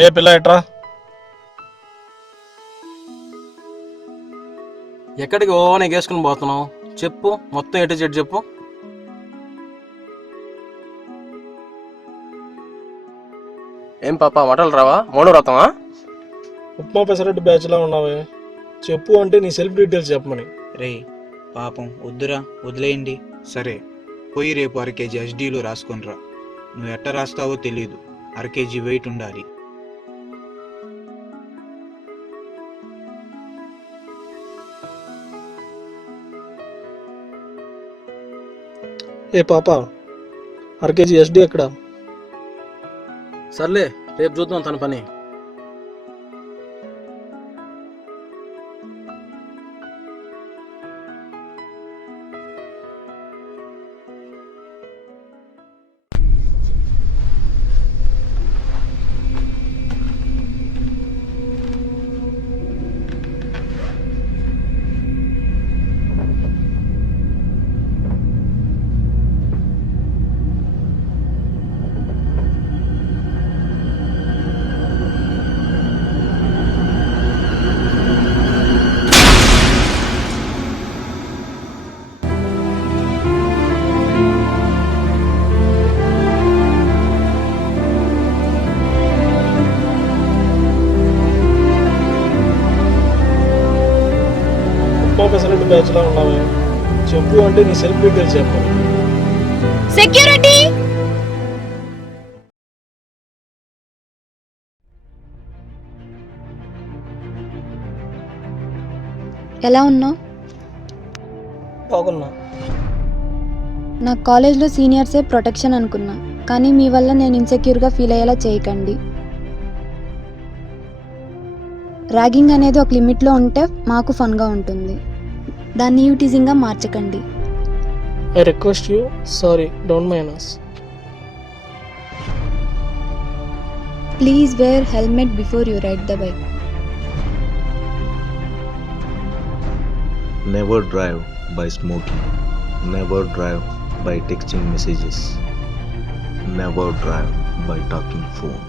ఏ పిల్ల ఎట్రా? ఎక్కడికి నెగేసుకుని పోతున్నావు? చెప్పు, మొత్తం ఎటు చెట్టు చెప్పు. ఏం పాప మటలు రావా? మౌన వ్రతమా? ఉప్మా పెసరట్టు బ్యాచ్లా ఉన్నావే, చెప్పు అంటే నీ సెల్ఫ్ డీటెయిల్స్ చెప్పమని. రే పాపం వద్దురా, వదిలేయండి. సరే పోయి రేపు 1/2 kg హెచ్డీలు రాసుకొనిరా. నువ్వు ఎట్ట రాస్తావో తెలీదు, 1/2 kg వెయిట్ ఉండాలి. ఏ పాప, 1/2 kg SD ఎక్కడ? సర్లే రేపు చూద్దాం తన పని. ఉప్మా పెసరట్టు బ్యాచ్లా ఉన్నావే, చెప్పు అంటే నీ సెల్ఫ్ డీటెయిల్స్ చెప్పమని. సెక్యూరిటీ! ఎలా ఉన్నావు? బాగున్నా. నా కాలేజ్లో సీనియర్సే ప్రొటెక్షన్ అనుకున్నా, కానీ మీ వల్ల నేను ఇన్సెక్యూర్గా ఫీల్ అయ్యేలా చేయకండి. ర్యాగింగ్ అనేది ఒక లిమిట్లో ఉంటే మాకు ఫన్గా ఉంటుంది, దాన్ని టీజింగ్గా మార్చకండి. I request you, sorry, don't mind us. Please wear helmet before you ride the bike. Never drive by smoking. Never drive by texting messages. Never drive by talking phone.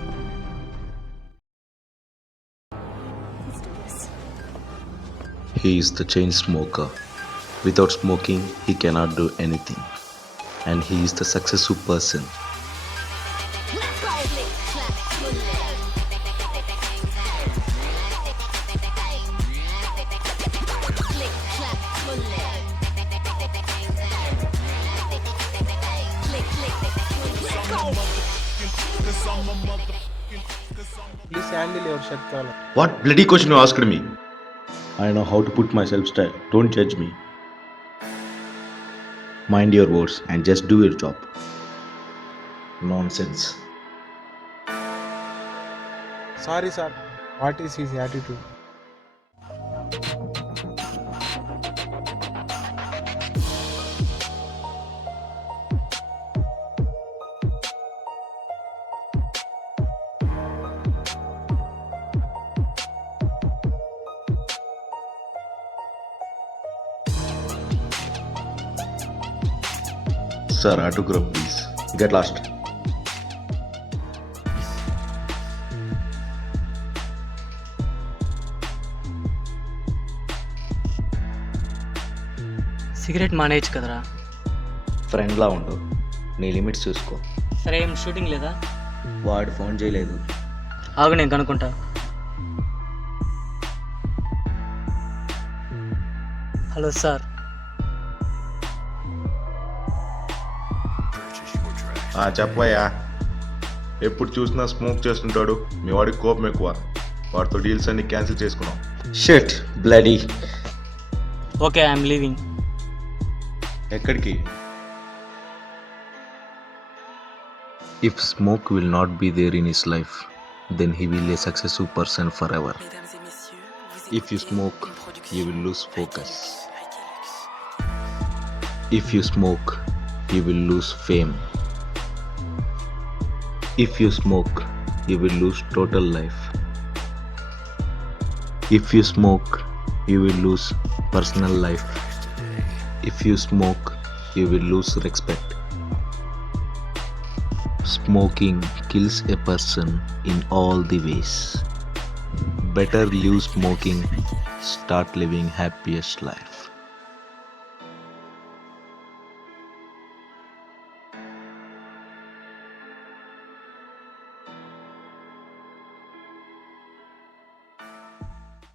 He is the chain smoker. Without smoking, he cannot do anything. And he is the successful person. Please handle your shirt collar. What bloody question you asked me? I know how to put myself style. Don't judge me. Mind your words and just do your job. Nonsense. Sorry sir, what is his attitude? Sir, autograph please. Get lost. Cigarette మానేయచ్చు కదరా. ఫ్రెండ్లా ఉండు, నీ లిమిట్స్ చూసుకో. సరే, ఏం షూటింగ్ లేదా? వాడు ఫోన్ చేయలేదు. ఆగు, నేను కనుక్కుంటా. Hello sir. చెప్పయ్యా, ఎప్పుడు చూసినా స్మోక్ చేస్తుంటాడు. మీ వాడికి కోపం ఎక్కువ. వాడితో డీల్స్ అన్ని క్యాన్సిల్ చేసుకున్నాం. Shit, bloody. Okay, I'm leaving. ఎక్కడికి? If smoke will not be there in his life, then he will be a successful person forever. If you smoke, you will lose focus. If you smoke, you will lose fame. If you smoke, you will lose total life. If you smoke, you will lose personal life. If you smoke, you will lose respect. Smoking kills a person in all the ways. Better leave smoking, start living happiest life.